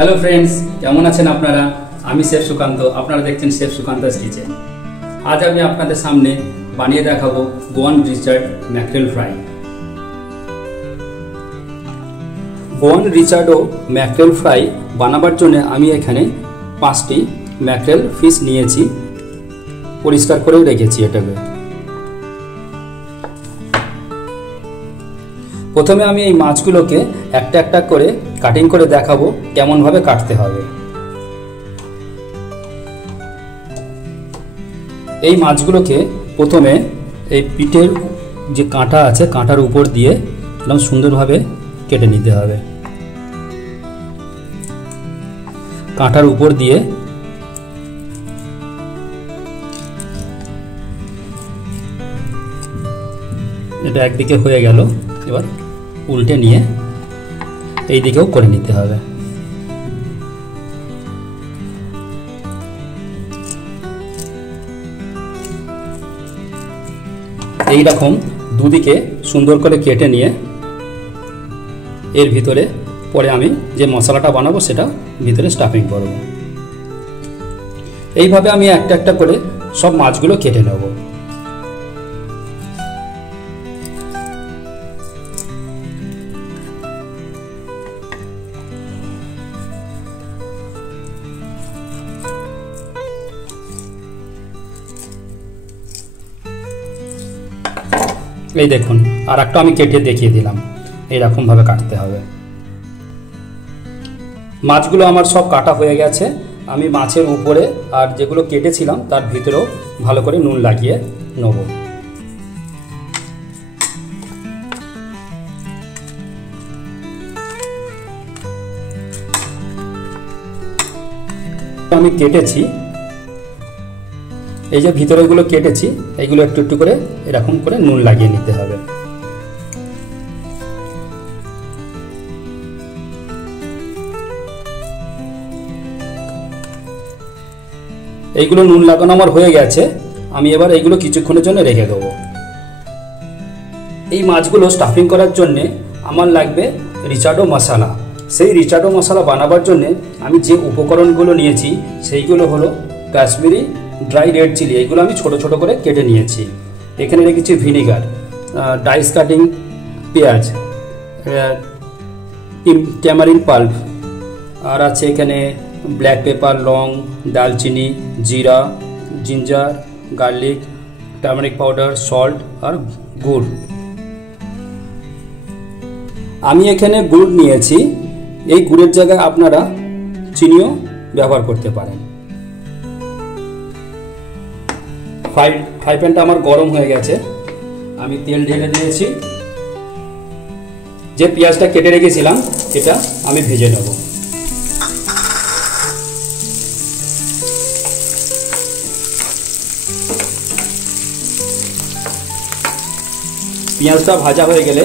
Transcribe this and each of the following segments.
Hello friends, কেমন আছেন আপনারা? আমি শেফ সুকান্ত, আপনারা দেখছেন শেফ সুকান্তস কিচেন। আজ আমি আপনাদের সামনে বানিয়ে দেখাবো গোয়ান রিচার্ড ম্যাকরেল ফ্রাই। গোয়ান রিচার্ড ও ম্যাকরেল ফ্রাই বানাবার জন্য আমি এখানে 5টি ম্যাকরেল ফিশ নিয়েছি, পরিষ্কার করেও রেখেছি। এটাকে প্রথমে আমি এই মাছগুলোকে একটা একটা করে কাটিং করে দেখাবো কেমনভাবে কাটতে হবে। এই মাছগুলোকে প্রথমে এই পিঠের যে কাঁটা আছে কাঁটার উপর দিয়ে একদম সুন্দরভাবে কেটে নিতে হবে। কাঁটার উপর দিয়ে এটা একদিকে হয়ে গেল, এবার উল্টে নিয়ে এই দিকেও করে নিতে হবে। এই রকম দুদিকে সুন্দর করে কেটে নিয়ে এর ভিতরে পরে আমি যে মশলাটা বানাবো সেটা ভিতরে স্টাফিং করব। এইভাবে আমি একটা একটা করে সব মাছগুলো কেটে নেব। এই দেখুন, আর একটা আমি কেটে দেখিয়ে দিলাম। এইরকম ভাবে কাটতে হবে। মাছগুলো আমার সব কাটা হয়ে গেছে। আমি মাছের উপরে আর যেগুলো কেটেছিলাম তার ভিতরেও ভালো করে নুন লাগিয়ে নেব। আমি কেটেছি, এই যে ভিতরেগুলো কেটেছি এইগুলো একটু একটু করে এরকম করে নুন লাগিয়ে নিতে হবে। এইগুলো নুন লাগানো আমার হয়ে গেছে। আমি এবার এইগুলো কিছুক্ষণের জন্য রেখে দেবো। এই মাছগুলো স্টাফিং করার জন্যে আমার লাগবে রিচার্ডো মশলা। সেই রিচার্ডো মশলা বানাবার জন্যে আমি যে উপকরণগুলো নিয়েছি সেইগুলো হলো কাশ্মীরি ড্রাই রেড চিলি, এইগুলো আমি ছোট ছোট করে কেটে নিয়েছি। এখানে রেখেছি ভিনিগার, ডাইস কাটিং পেঁয়াজ, ট্যামারিন পাল্প, আর আছে এখানে ব্ল্যাক পেপার, লং, দালচিনি, জিরা, ginger, garlic, turmeric powder, salt আর গুড়। আমি এখানে গুড় নিয়েছি। এই গুড়ের জায়গায় আপনারা চিনিও ব্যবহার করতে পারেন। ফ্রাই প্যানটা আমার গরম হয়ে গেছে। আমি তেল ঢেলে দিয়েছি। যে পেঁয়াজটা কেটে রেখেছিলাম এটা আমি ভেজে নেব। পেঁয়াজটা ভাজা হয়ে গেলে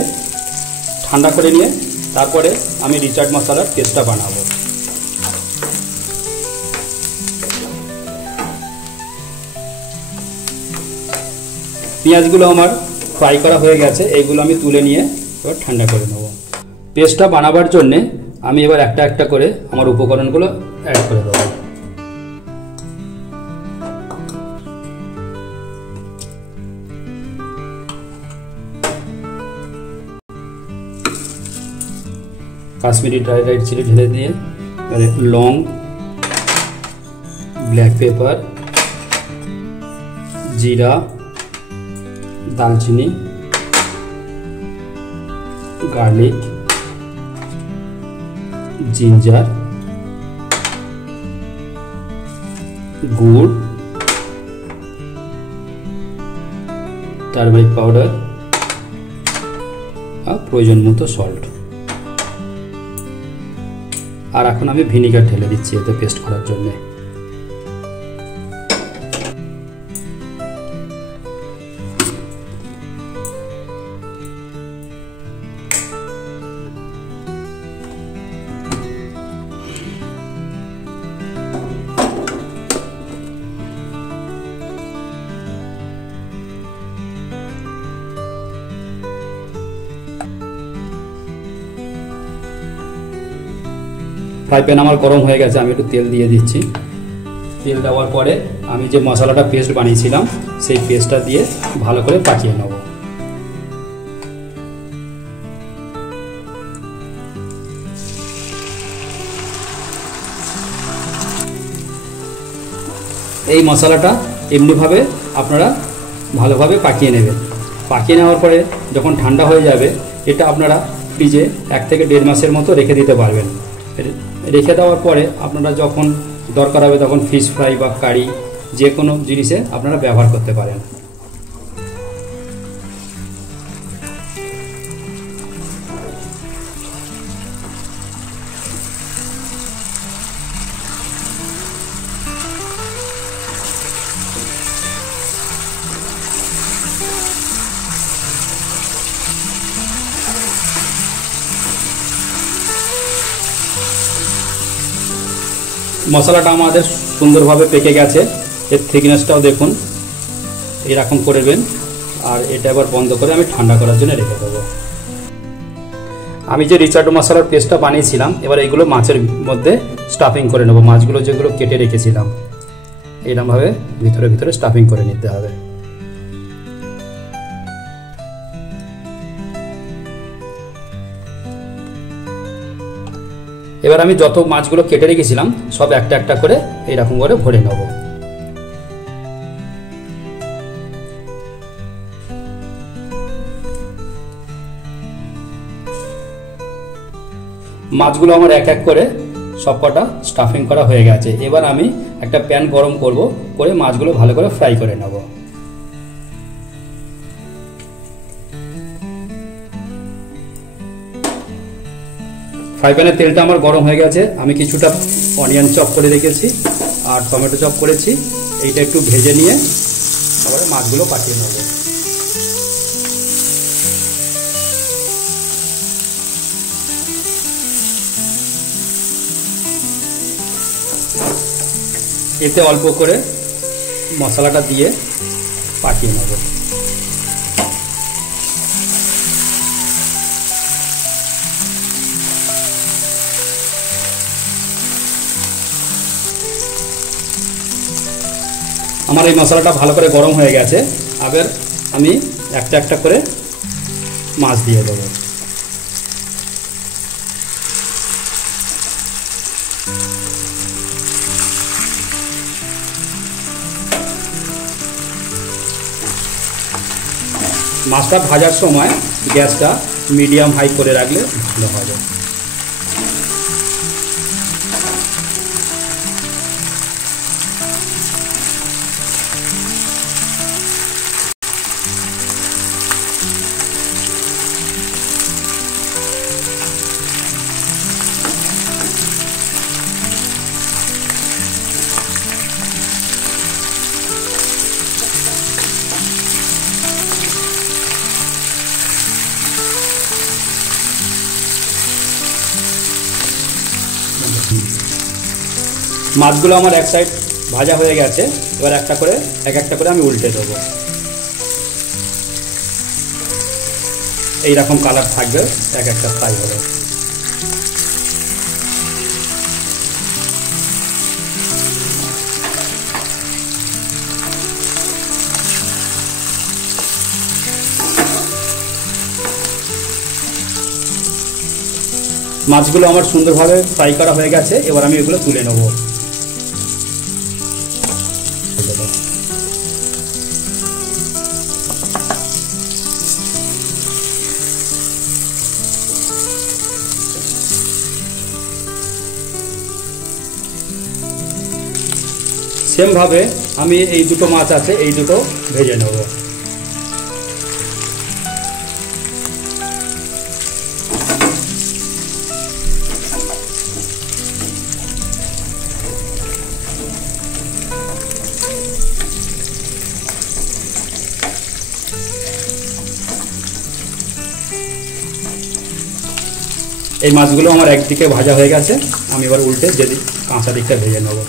ঠান্ডা করে নিয়ে তারপরে আমি রিচার্ড মশলার পেস্টটা বানাবো। পেঁয়াজগুলো আমার ফ্রাই করা হয়ে গেছে, এইগুলো আমি তুলে নিয়ে এবার ঠান্ডা করে নেব। পেস্টটা বানাবার জন্যে আমি এবার একটা একটা করে আমার উপকরণগুলো অ্যাড করে দেবো। কাশ্মীরি ড্রাই রেড চিলি ঢেলে দিয়ে লং, ব্ল্যাক পেপার, জিরা, দালচিনি, গার্লিক, জিঞ্জার, গুড়, টারমেরিক পাউডার আর প্রয়োজন মতো সল্ট। আর এখন আমি ভিনিগার ঢেলে দিচ্ছি এতে পেস্ট করার জন্য। ফ্রাই প্যান আমার গরম হয়ে গেছে, আমি একটু তেল দিয়ে দিচ্ছি। তেল দেওয়ার পরে আমি যে মশলাটা পেস্ট বানিয়েছিলাম সেই পেস্টটা দিয়ে ভালো করে পাকিয়ে নেব। এই মশলাটা এমনিভাবে আপনারা ভালোভাবে পাকিয়ে নেবেন। পাকিয়ে নেওয়ার পরে যখন ঠান্ডা হয়ে যাবে এটা আপনারা ফ্রিজে 1 থেকে 1.5 মাসের মতো রেখে দিতে পারবেন। রেখে দেওয়ার পরে আপনারা যখন দরকার হবে তখন ফিশ ফ্রাই বা কারি যে কোনো জিনিসে আপনারা ব্যবহার করতে পারেন। মশলাটা আমাদের সুন্দরভাবে পেকে গেছে, এর থিকনেসটাও দেখুন এরকম করবেন। আর এটা এবার বন্ধ করে আমি ঠান্ডা করার জন্য রেখে দেবো। আমি যে রিচার্ডো মশলার পেস্টটা বানিয়েছিলাম এবার এইগুলো মাছের মধ্যে স্টাফিং করে নেব। মাছগুলো যেগুলো কেটে রেখেছিলাম এরকমভাবে ভিতরে ভিতরে স্টাফিং করে নিতে হবে। এবার আমি যত মাছগুলো কেটে রেখেছিলাম সব একটা একটা করে এইরকম করে ভরে নেব। মাছগুলো আমার এক এক করে সবকটা স্টাফিং করা হয়ে গেছে। এবার আমি একটা প্যান গরম করব, করে মাছগুলো ভালো করে ফ্রাই করে নেব। ফ্রাই প্যানের তেলটা আমার গরম হয়ে গেছে। আমি কিছুটা অনিয়ন চপ করে রেখেছি আর টমেটো চপ করেছি, এইটা একটু ভেজে নিয়ে আবার মাছগুলো পাঠিয়ে নেব। এতে অল্প করে মশলাটা দিয়ে পাঠিয়ে নেব। আমার এই মশলাটা ভালো করে গরম হয়ে গেছে। এবার আমি একটা একটা করে মাছ দিয়ে দেবো। মাছটা ভাজার সময় গ্যাসটা মিডিয়াম হাই করে রাখলে ভালো হবে। মাছগুলো আমার এক সাইড ভাজা হয়ে গেছে। এবার এক একটা করে আমি উল্টে দেবো। এইরকম কালার থাকবে এক একটা ফ্রাই হবে। মাছগুলো আমার সুন্দরভাবে ফ্রাই করা হয়ে গেছে। এবার আমি এগুলো তুলে নেব। সেম ভাবে আমি এই দুটো মাছ আছে এই দুটো ভেজে নেব। এই মাছগুলো আমার একদিকে ভাজা হয়ে গেছে, আমি এবার উল্টে যদি কাঁচা দিকটা ভেজে নেব।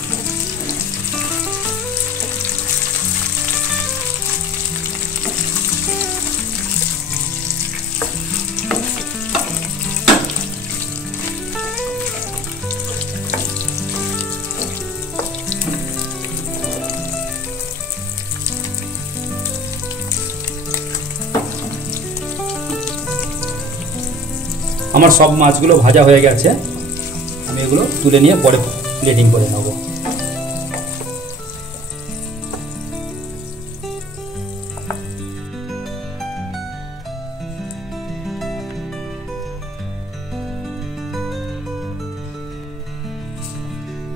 আমার সব মাছগুলো ভাজা হয়ে গেছে, আমি এগুলো তুলে নিয়ে পরে প্লেটিং করে নেব।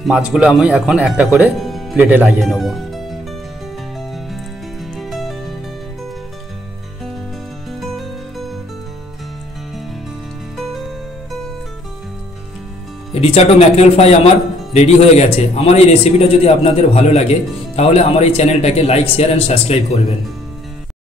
মাছগুলো আমি এখন একটা করে প্লেটে লাগিয়ে নেব। রিচার্ডো ম্যাকরেল ফ্রাই আমার রেডি হয়ে গেছে। আমার এই রেসিপিটা যদি আপনাদের ভালো লাগে তাহলে আমার এই চ্যানেলটাকে লাইক, শেয়ার অ্যান্ড সাবস্ক্রাইব করবেন।